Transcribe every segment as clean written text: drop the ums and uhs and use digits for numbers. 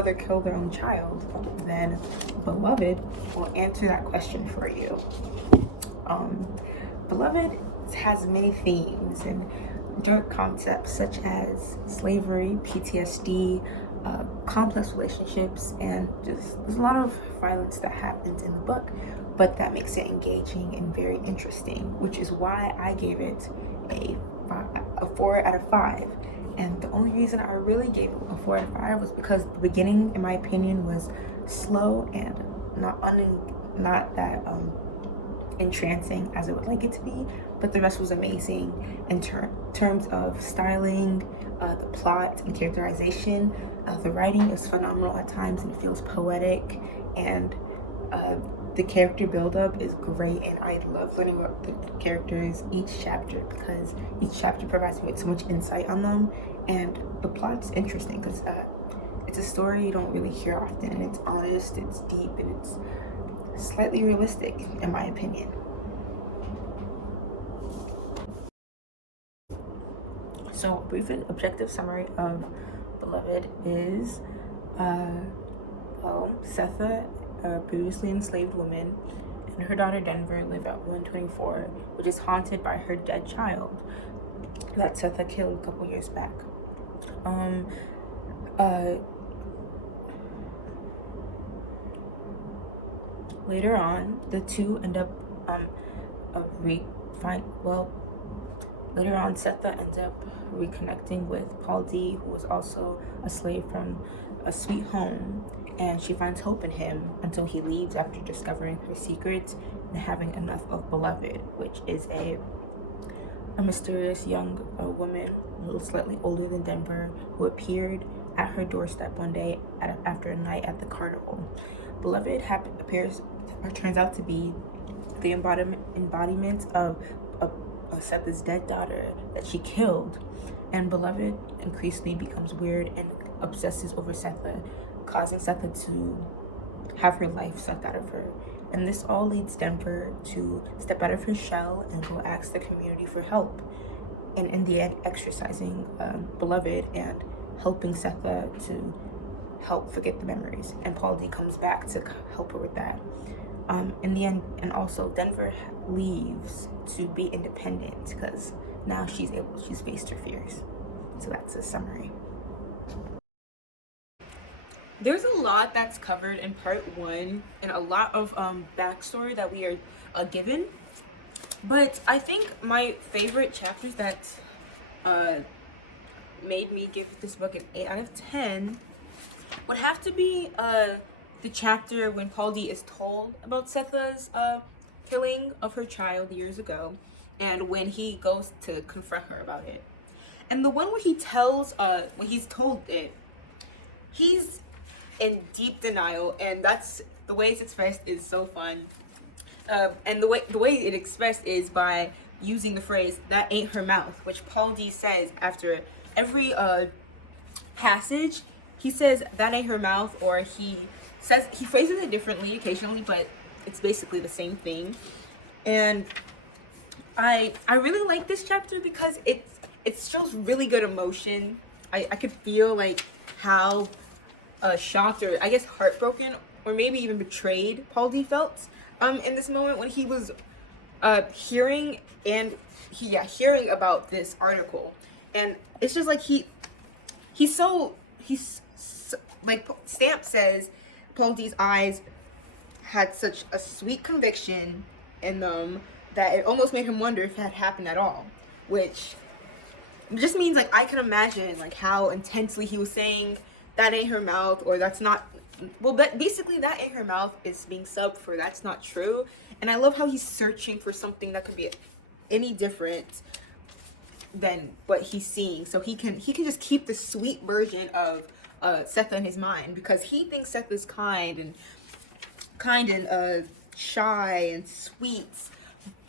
mother killed her own child, then Beloved will answer that question for you. Beloved has many themes and dark concepts such as slavery, PTSD, complex relationships, and just there's a lot of violence that happens in the book, but that makes it engaging and very interesting, which is why I gave it a 4 out of 5. And the only reason I really gave it a 4 out of 5 was because the beginning, in my opinion, was slow and not that entrancing as I would like it to be, but the rest was amazing in terms of styling, the plot and characterization. The writing is phenomenal at times and it feels poetic, and the character buildup is great, and I love learning about the characters each chapter because each chapter provides me with so much insight on them, and the plot's interesting because it's a story you don't really hear often, and it's honest, it's deep, and it's slightly realistic in my opinion. So a brief and objective summary of Beloved is Setha, a previously enslaved woman, and her daughter Denver live at 124, which is haunted by her dead child that Setha killed a couple years back. Later on, the two end up later on, Setha ends up reconnecting with Paul D, who was also a slave from a sweet home, and she finds hope in him until he leaves after discovering her secrets and having enough of Beloved, which is a mysterious young woman, a little slightly older than Denver, who appeared at her doorstep one day after a night at the carnival. Beloved turns out to be the embodiment of Setha's dead daughter that she killed, and Beloved increasingly becomes weird and obsesses over Setha, causing Setha to have her life sucked out of her. And this all leads Denver to step out of her shell and go ask the community for help, and in the end exorcising Beloved and helping Setha to help forget the memories, and Paul D comes back to help her with that. In the end, and also Denver leaves to be independent because now she's faced her fears. So that's a summary. There's a lot that's covered in part 1 and a lot of backstory that we are given, but I think my favorite chapters that made me give this book an 8 out of 10 would have to be the chapter when Paul D is told about Setha's killing of her child years ago, and when he goes to confront her about it. And the one where he tells, when he's told it, he's in deep denial, and that's the way it's expressed is so fun. And the way it expressed is by using the phrase "that ain't her mouth," which Paul D says after every passage. He says "that ain't her mouth," or he phrases it differently occasionally, but it's basically the same thing. And I really like this chapter because it shows really good emotion. I could feel like how shocked, or I guess heartbroken, or maybe even betrayed Paul D felt in this moment when he was hearing about this article. And it's just like he's like Stamp says, Paul D's eyes had such a sweet conviction in them that it almost made him wonder if it had happened at all, which just means like I can imagine like how intensely he was saying "that ain't her mouth," or "that's not," well, but basically "that ain't her mouth" is being subbed for "that's not true." And I love how he's searching for something that could be any different than what he's seeing, so he can just keep the sweet version of Setha in his mind, because he thinks Setha's kind and shy and sweet,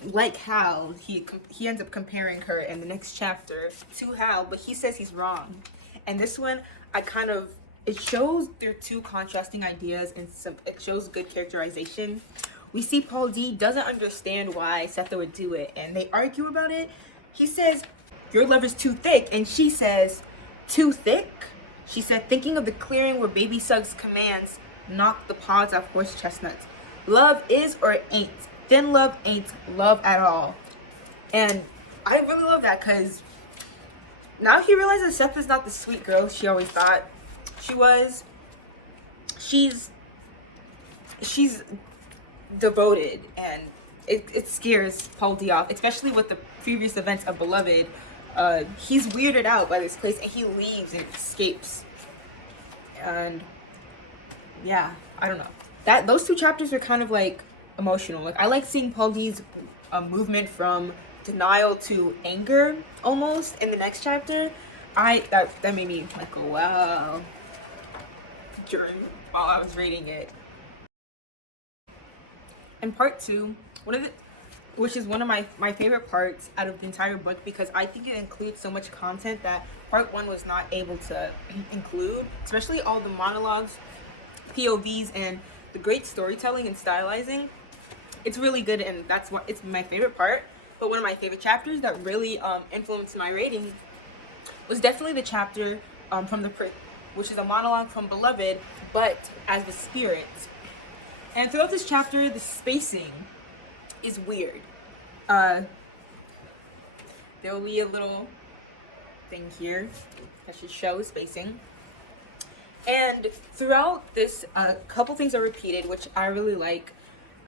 like Hal. He ends up comparing her in the next chapter to Hal, but he says he's wrong. And this one, it shows their two contrasting ideas, and it shows good characterization. We see Paul D doesn't understand why Setha would do it, and they argue about it. He says, "Your love is too thick," and she says, "Too thick?" She said, thinking of the clearing where Baby Suggs commands knock the pods off horse chestnuts. Love is or ain't. Then love ain't love at all. And I really love that because now he realizes Seth is not the sweet girl she always thought she was. She's devoted, and it scares Paul D off, especially with the previous events of Beloved. He's weirded out by this place and he leaves and escapes. And yeah, I don't know. Those two chapters are kind of like emotional. Like I like seeing Paul D's movement from denial to anger almost in the next chapter. That made me like go wow while I was reading it. And part two, which is one of my favorite parts out of the entire book, because I think it includes so much content that part one was not able to include, especially all the monologues, POVs, and the great storytelling and stylizing. It's really good, and it's my favorite part. But one of my favorite chapters that really influenced my rating was definitely the chapter which is a monologue from Beloved, but as the spirit. And throughout this chapter, the spacing is weird. There will be a little thing here that should show spacing. And throughout this, a couple things are repeated, which I really like.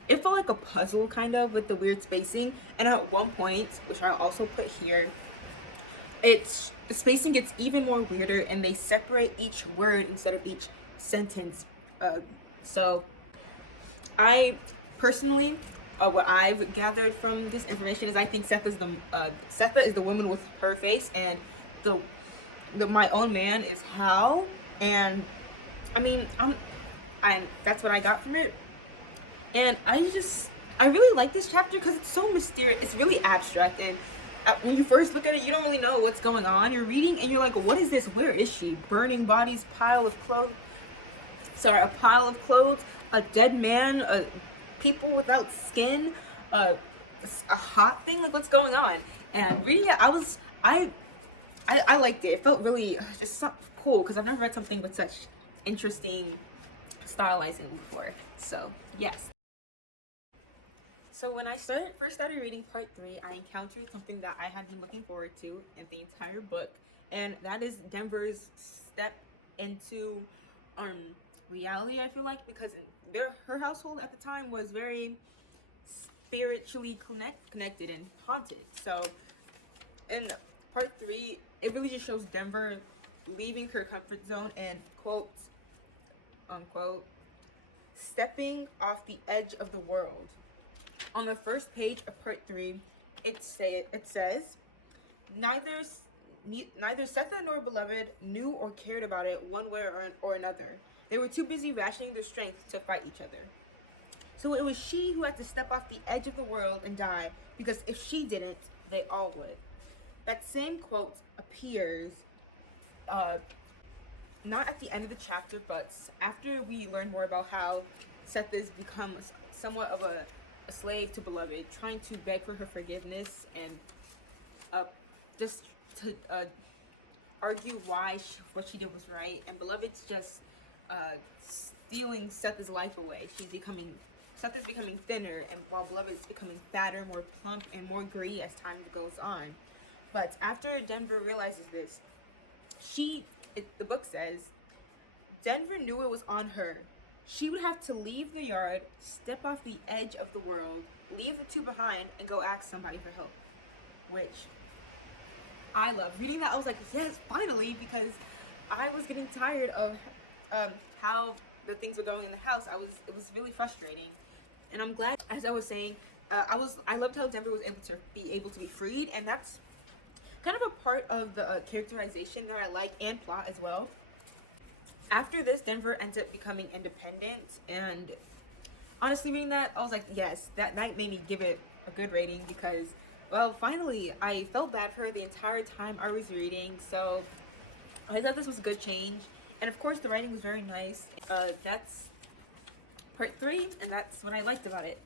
It felt like a puzzle, kind of, with the weird spacing. And at one point, which I also put here, the spacing gets even more weirder, and they separate each word instead of each sentence. So I personally, what I've gathered from this information is I think Setha is the woman with her face, and my own man is Hal. And I mean, that's what I got from it. And I really like this chapter because it's so mysterious. It's really abstract, and when you first look at it, you don't really know what's going on. You're reading and you're like, what is this? Where is she? Burning bodies, a pile of clothes, a dead man, people without skin, a hot thing. Like, what's going on? And reading it, I liked it. It felt really just so cool because I've never read something with such interesting stylizing before. So yes. So when I first started reading part 3, I encountered something that I had been looking forward to in the entire book, and that is Denver's step into reality. I feel like, because her household at the time was very spiritually connected and haunted. So in part 3, it really just shows Denver leaving her comfort zone and, quote unquote, stepping off the edge of the world. On the first page of part 3, it says, neither Setha nor Beloved knew or cared about it one way or another. They were too busy rationing their strength to fight each other. So it was she who had to step off the edge of the world and die, because if she didn't, they all would. That same quote appears not at the end of the chapter, but after we learn more about how Setha's become somewhat of a slave to Beloved, trying to beg for her forgiveness and just to argue why what she did was right. And Beloved's just stealing Setha's life away. Setha's becoming thinner, and while Beloved's becoming fatter, more plump, and more greedy as time goes on. But after Denver realizes this, the book says, Denver knew it was on her. She would have to leave the yard, step off the edge of the world, leave the two behind, and go ask somebody for help. Which I love. Reading that, I was like, yes, finally, because I was getting tired of how the things were going in the house. It was really frustrating. And I'm glad, as I was saying, I loved how Denver was able to be freed, and that's kind of a part of the characterization that I like, and plot as well. After this, Denver ends up becoming independent, and honestly, reading that, I was like, yes, that made me give it a good rating, because, well, finally, I felt bad for her the entire time I was reading. So I thought this was a good change, and of course, the writing was very nice. That's part 3, and that's what I liked about it.